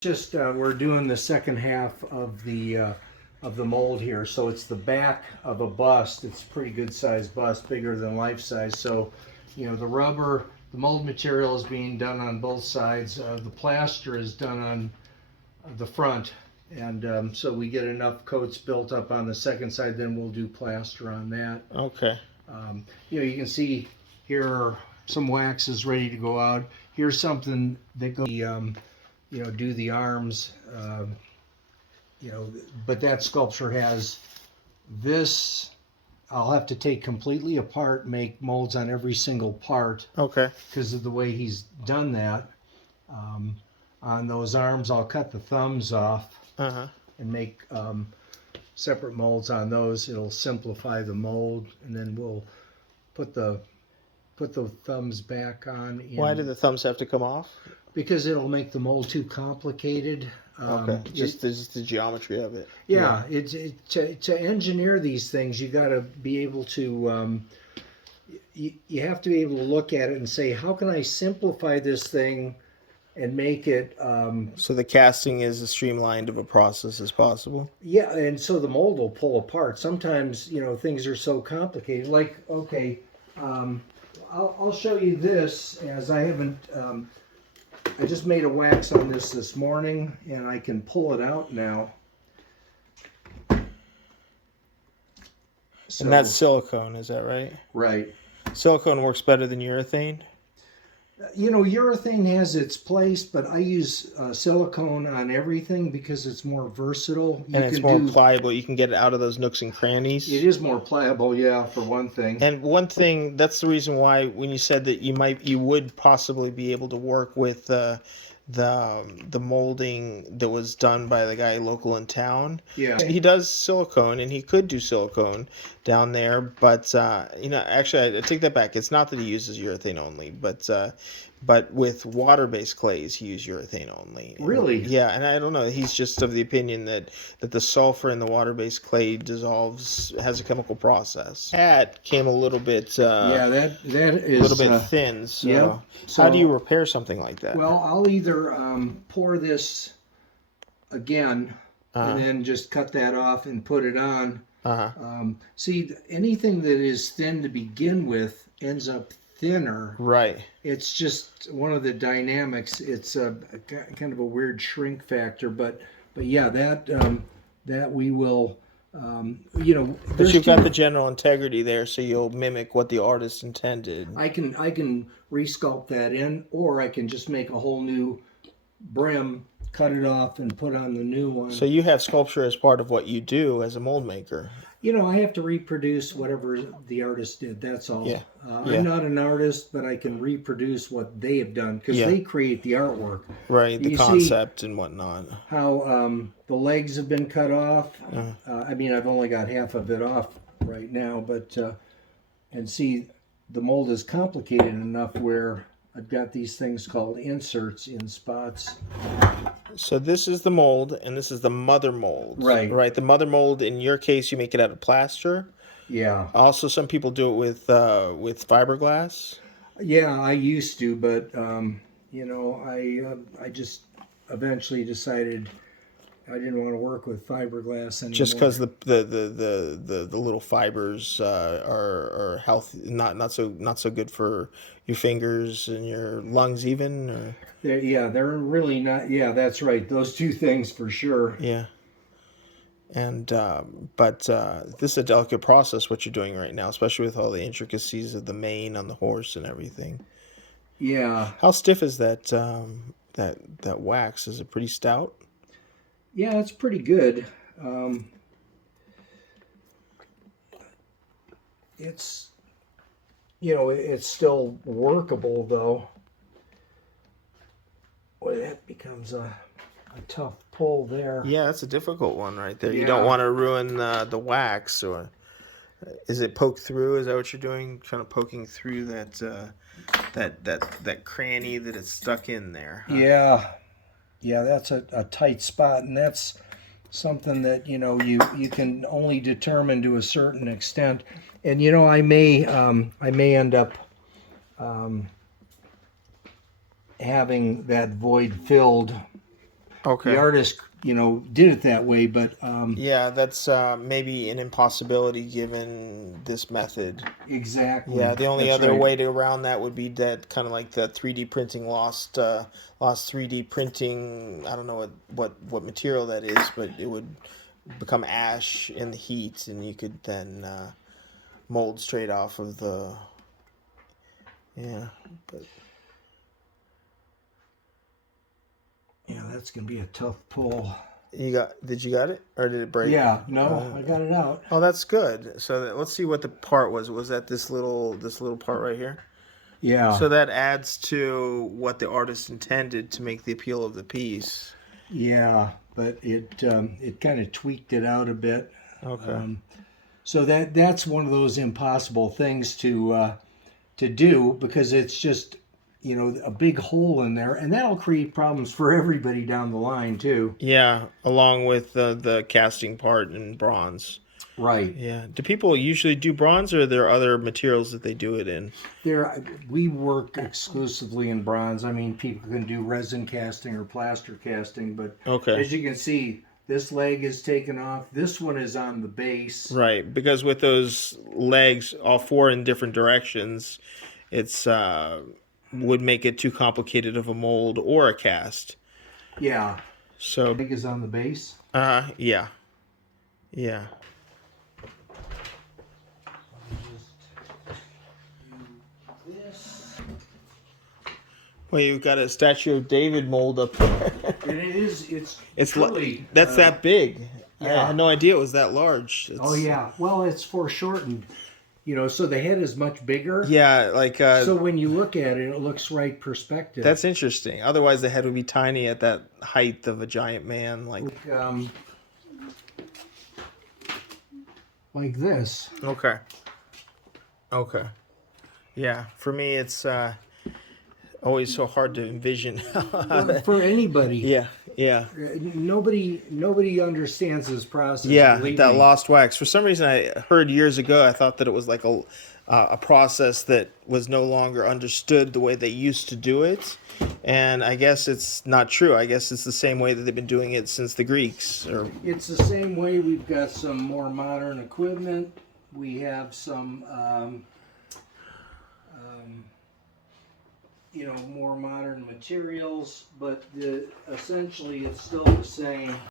Just we're doing the second half of the mold here. So it's the back of a bust. It's a pretty good sized bust, bigger than life size. So, you know, the rubber, the mold material is being done on both sides. The plaster is done on the front, and so we get enough coats built up on the second side. Then we'll do plaster on that. Okay. You know, you can see here are some waxes ready to go out. Here's something that goes. You know, do the arms, you know, but that sculpture has this. I'll have to take completely apart, make molds on every single part. Okay. Because of the way he's done that. On those arms, I'll cut the thumbs off and make separate molds on those. It'll simplify the mold, and then we'll put the thumbs back on. Why do the thumbs have to come off? Because it'll make the mold too complicated. Okay, just the geometry of it. Yeah, to engineer these things, you got to be able to. You have to be able to look at it and say, how can I simplify this thing and make it. So the casting is as streamlined of a process as possible. Yeah, and so the mold will pull apart. Sometimes, you know, things are so complicated. Like, okay, I'll show you this, as I haven't. I just made a wax on this morning, and I can pull it out now. So, and that's silicone, is that right? Right. Silicone works better than urethane? You know, urethane has its place, but I use silicone on everything because it's more versatile. And it's more pliable. You can get it out of those nooks and crannies. It is more pliable, yeah, for one thing. And one thing, that's the reason why when you said that you would possibly be able to work with the molding that was done by the guy local in town. Yeah. He does silicone, and he could do silicone down there, but you know, actually, I take that back. It's not that he uses urethane only, but with water-based clays, he used urethane only. Really? Yeah, and I don't know. He's just of the opinion that the sulfur in the water-based clay dissolves, has a chemical process. That came a little bit. Yeah, that is a little bit thin. So, yeah. So how do you repair something like that? Well, I'll either pour this again and then just cut that off and put it on. See, anything that is thin to begin with ends up thinner. Right. It's just one of the dynamics. It's a kind of a weird shrink factor, but yeah, that we will. You know, but you've got the general integrity there, so you'll mimic what the artist intended. I can resculpt that in, or I can just make a whole new brim, cut it off, and put on the new one. So you have sculpture as part of what you do as a mold maker. You know, I have to reproduce whatever the artist did. That's all. Yeah. I'm not an artist, but I can reproduce what they have done because they create the artwork. Right, the concept and whatnot. How the legs have been cut off. I mean, I've only got half of it off right now, but and see, the mold is complicated enough where I've got these things called inserts in spots. So this is the mold, and this is the mother mold. Right. Right. The mother mold, in your case, you make it out of plaster. Yeah. Also, some people do it with fiberglass. Yeah, I used to, but you know, I just eventually decided I didn't want to work with fiberglass anymore. Just because the little fibers are healthy, not so good for your fingers and your lungs even. Or? They're really not. Yeah, that's right. Those two things for sure. Yeah. And but this is a delicate process what you're doing right now, especially with all the intricacies of the mane on the horse and everything. Yeah. How stiff is that that wax? Is it pretty stout? Yeah, it's pretty good. It's, you know, it's still workable though. Boy, that becomes a tough pull there. Yeah, that's a difficult one right there. Yeah. You don't want to ruin the wax, or is it poked through? Is that what you're doing? Kind of poking through that cranny that it's stuck in there. Huh? Yeah, that's a tight spot, and that's something that, you know, you can only determine to a certain extent. And you know, I may end up having that void filled Okay. The artist, did it that way, but Yeah, that's maybe an impossibility given this method. exactly. Yeah, the only That's other right. way to around that would be that kind of like the 3D printing lost 3D printing. I don't know what material that is, but it would become ash in the heat, and you could then mold straight off of the. Yeah, but Yeah, that's gonna be a tough pull. did you got it or did it break? Yeah, no, I got it out. Oh, that's good. So let's see what the part was. Was that this little part right here? Yeah, So that adds to what the artist intended to make the appeal of the piece. yeah, but it kind of tweaked it out a bit. Okay. Um, so that's one of those impossible things to do because it's just a big hole in there, and that'll create problems for everybody down the line too. Yeah, along with the casting part in bronze. Right. Yeah. Do people usually do bronze, or are there other materials that they do it in? We work exclusively in bronze. I mean, people can do resin casting or plaster casting, but Okay. as you can see, this leg is taken off. This one is on the base. Right, because with those legs, all four in different directions, it's would make it too complicated of a mold or a cast. Yeah, So, leg is on the base. yeah, yeah. This. Well, you've got a statue of David mold up there. And it is. It's Truly, truly. that's that big. I yeah. had no idea it was that large. Oh yeah. Well, it's foreshortened. So the head is much bigger. Yeah, like So when you look at it, it looks right perspective. that's interesting. Otherwise, the head would be tiny at that height of a giant man. Like this. Okay. Okay. Yeah, for me, it's always so hard to envision. For anybody. Yeah, yeah. Nobody understands this process. Yeah, believe that me. lost wax. For some reason, I heard years ago, I thought that it was like a process that was no longer understood the way they used to do it. And I guess it's not true. I guess it's the same way that they've been doing it since the Greeks. It's the same way. We've got some more modern equipment. We have some, more modern materials, but essentially it's still the same.